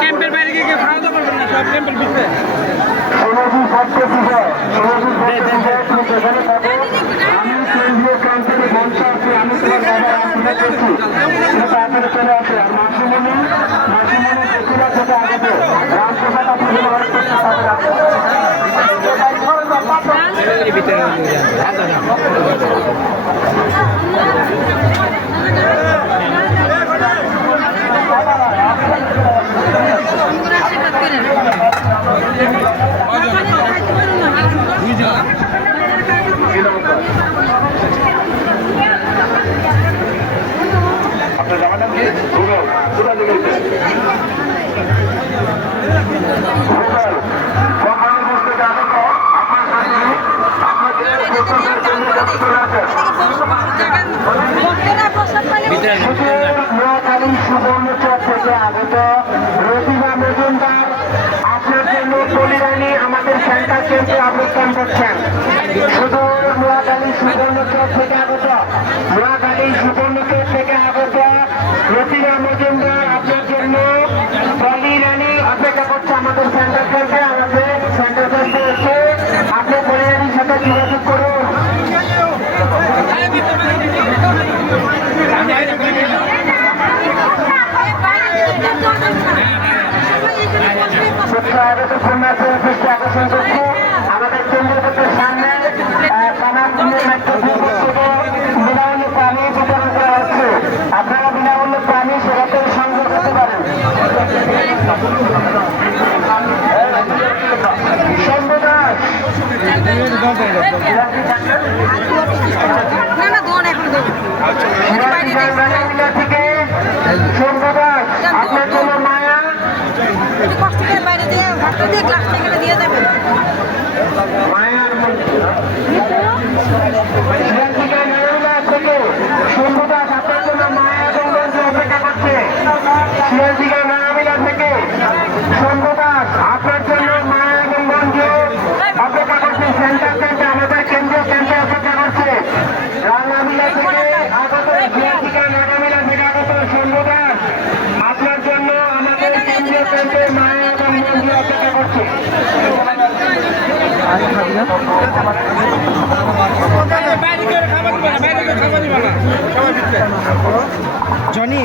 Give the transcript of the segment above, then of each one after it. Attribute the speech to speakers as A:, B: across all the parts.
A: ক্যাম্পের বাইরে গিয়ে খাওয়া দাওয়া করবেন না সব ক্যাম্পের ভিতরে।
B: আপনার জামার নাম কি? কেন্দ্রে অবস্থান করছেন শুধু নোয়াখালী সুবর্ণচর থেকে আগত। নোয়াখালী সুবর্ণচর থেকে আগত রতিমা মজুমদার আপনার জন্য পলিরানি অপেক্ষা করছে আমাদের সেন্টার কেন্দ্রে আমাদের সেন্টার কেন্দ্রে এসে আপনি পলিরানির সাথে যোগাযোগ করুন। দৃষ্টি আকর্ষণ করছি। আমাদের
C: বাইরে দিয়ে দেবেন
B: থেকে আপনার জন্য মায়া থেকে অপেক্ষা সেন্টার ক্যাম্পে আমাদের কেন্দ্রীয় অপেক্ষা করছে থেকে আগত থেকে আগত আপনার জন্য আমাদের কেন্দ্রীয় ক্যাম্পে
D: জনি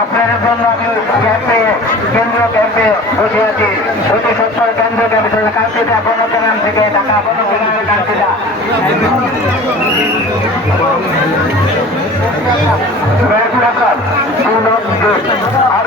B: আপনার জন্য আমি কেন্দ্র ক্যাম্পে বসে আছি। অতি সত্তর কেন্দ্র ক্যাম্পে কান্তিটা বনগ্রাম থেকে ঢাকা বনগ্রামের গেট আর